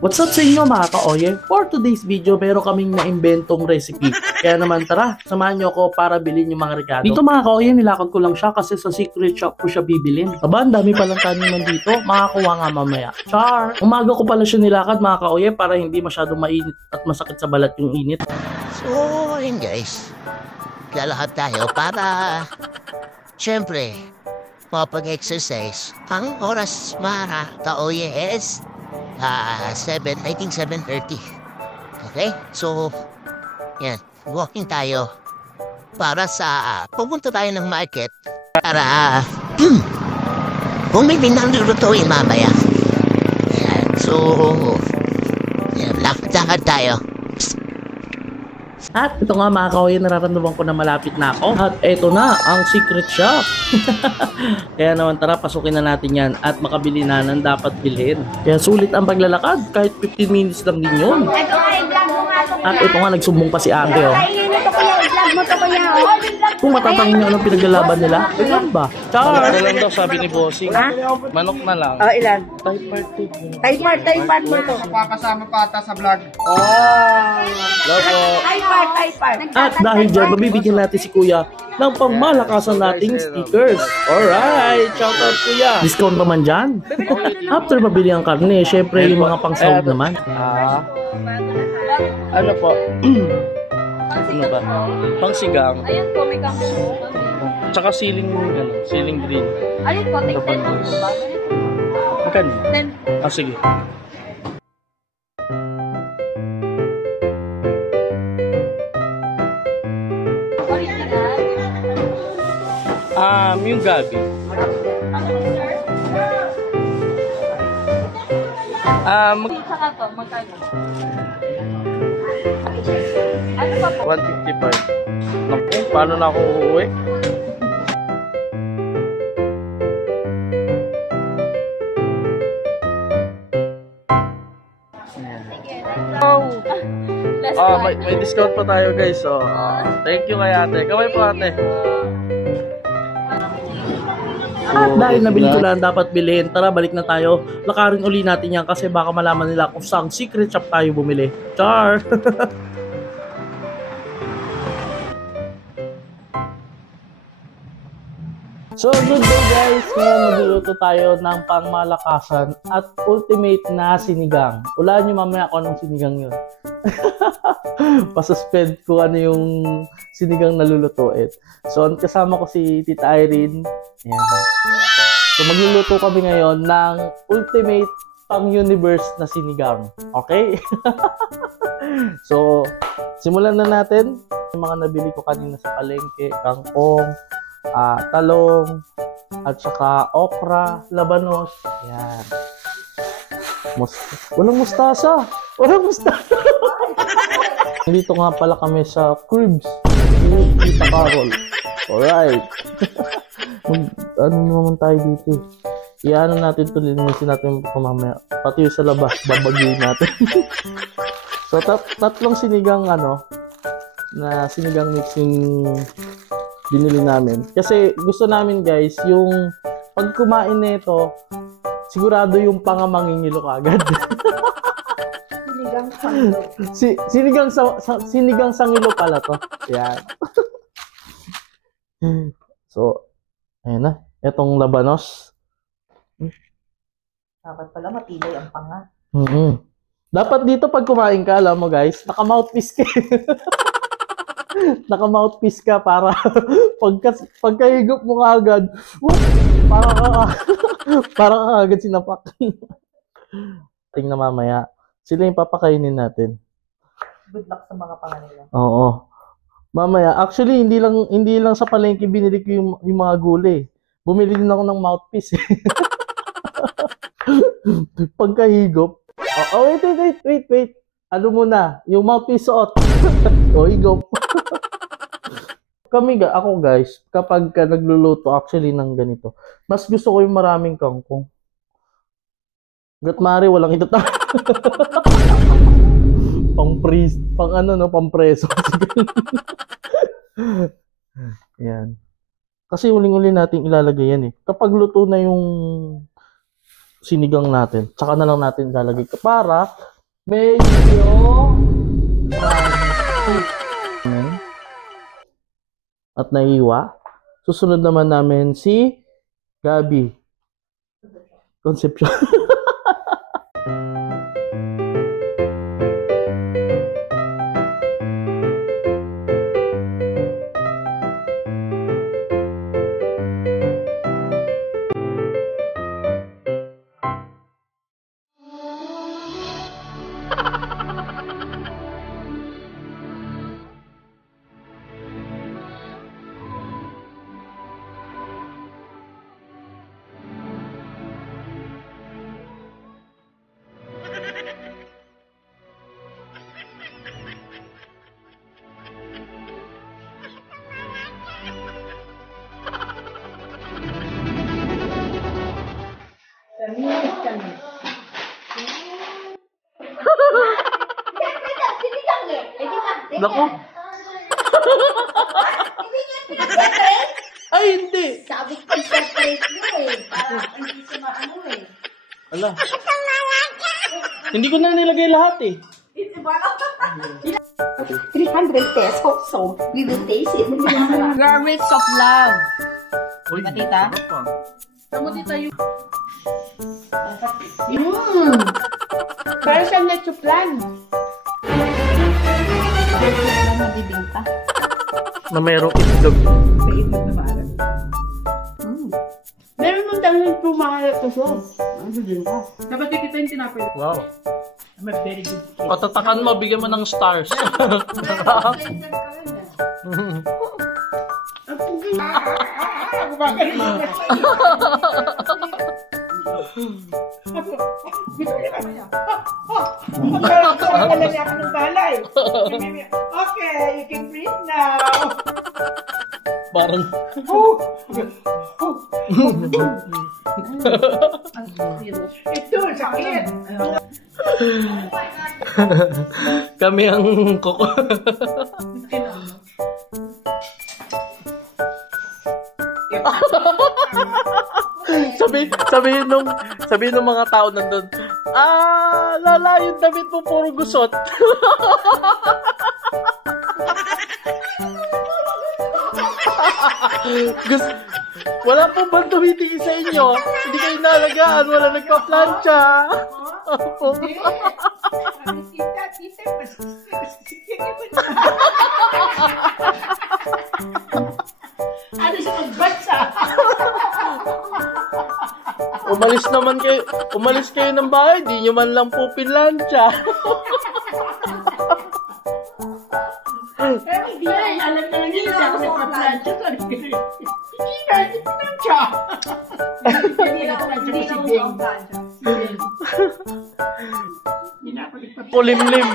What's up sa inyo mga ka-oye? For today's video, meron kaming naimbentong recipe. Kaya naman tara, samahan nyo ako para bilhin yung mga regalo. Dito mga ka-oye, nilakad ko lang siya kasi sa secret shop ko siya bibilin. Aba, ang dami palang taniman dito, makakuha nga mamaya. Char! Umaga ko pala siya nilakad mga ka-oye para hindi masyadong mainit at masakit sa balat yung init. So, yun guys. Lalakad tayo para, syempre, mapag-exercise. Ang oras mga ka-oye is 7:30. Okay? So, yan. Walking tayo para sa pupunta tayo ng market para bumili ng lulutuin mamaya. Yan. So, yan. Lakad tayo. At ito nga mga ka-oye, nararamdaman ko na malapit na ako. At ito na ang secret shop. Kaya naman tara, pasukin na natin yan at makabili na ng dapat bilhin. Kaya sulit ang paglalakad, kahit 15 minutes lang din yun. At ito nga, nagsumbong pa si ate oh. Kung matatangin nyo anong pinaglalaban nila, ilan ba? Char! Ilan daw sabi ni Bossing? Manok na lang. Ilan? Type part 2. Type part mo to. Papasama pa ata sa vlog. Lopo. Type part. At dahil dyan, mabibigyan natin si Kuya ng pangmalakasan nating stickers. Alright! Shout out Kuya! Discount naman dyan. After mabili ang karne, syempre yung mga pang-sahog naman. Ano po? Ano ba? Pangsigang. Ayan po, may kangkong. Tsaka siling green. Ayun po, take 10 po ba? Magkano? 10. Sige. Original. Yung gabi. Saka to, magkano? Ano pa po? 155. Naku, paano na ako uuwi? Oh. May discount pa tayo guys. So, thank you kay ate. Kaway po ate. At dahil nabili ko lang dapat bilhin, tara balik na tayo. Lakarin uli natin yan kasi baka malaman nila kung saan secret shop tayo bumili. Char! So good day guys! Ngayon magluluto tayo ng pangmalakasan at ultimate na sinigang. Ulaan nyo mamaya kung anong sinigang yun. Pasuspend ko ano yung sinigang na lulutuin. So kasama ko si Tita Irene. Ayan. So magluluto kami ngayon ng ultimate pang-universe na sinigang. Okay? So simulan na natin. Yung mga nabili ko kanina sa palengke, kangkong, talong, at saka okra, labanos. Yan. Walang mustasa. Walang mustasa. Dito nga pala kami sa Cribs. Tita Carol. Alright. Ano naman tayo dito? Iano natin ito, linisin natin mamaya. Pati yung sa labas, babagyin natin. So, tatlong sinigang na sinigang mixing binili namin. Kasi gusto namin guys, yung pag kumain nito, sigurado yung pangamangingilo kagad. Sinigang sangilo pala to. Yan. So, ayan na. Etong labanos. Dapat pala matibay ang panga. Dapat dito pag kumain ka, alam mo guys, naka-mouthpiece ka. Naka-mouthpiece ka para pagkahigop mo kagad, para ka agad sinapak. Tingnan mamaya. Sila yung papakainin natin. Good luck sa mga panga nila. Oo. Mamaya, actually hindi lang sa palengke binili ko yung mga gulay. Bumili din ako ng mouthpiece. Pagkahigop. Wait. Ano muna? Yung mouthpiece suot. Higop. Ako guys, kapag nagluluto actually ng ganito, mas gusto ko yung maraming kangkong. Gatmari, walang itata. Pang-preso. Yan. Kasi uling-uli natin ilalagay yan eh. Kapag luto na yung sinigang natin. Tsaka na lang natin lalagay ka para medyo at naiwa. Susunod naman namin si Gabi Concepcion. Naku. Ay, hindi. Sabi ko, separate nyo eh. Para hindi siya maano eh. Ala. Hindi ko na nilagay lahat eh. 300 pesos. So, we will taste it. Garments of love. Uy, tita? Tamo dito yung... Para siyang lechuplan. Lang nabibingka. Na mayroong itlog. May itlog na maalat. Meron mong dahil po maalat na sauce. Ano din ka? Dapat kita yung tinapay. Wow. I'm a very good kid. Patatakan mo, bigyan mo ng stars. Okay, you can breathe now. Parang... Ito, sakit. Kami ang koko. sabi nung mga tao nandun, lala, yung damit mo puro gusot. Wala pong bang tumitingin sa inyo? Hindi kayo nalagaan, wala nagpa-plancha. Ano siya magbansa? Umalis kayo ng bahay, di nyo man lang po pinlancha. Pero hindi yan, alam na lang yun. Ako nagpa-plancha ko. Hindi na, hindi plancha. Hindi na ako plancha ko si Ding. Hindi na ako nagpa-plancha. Kulimlim.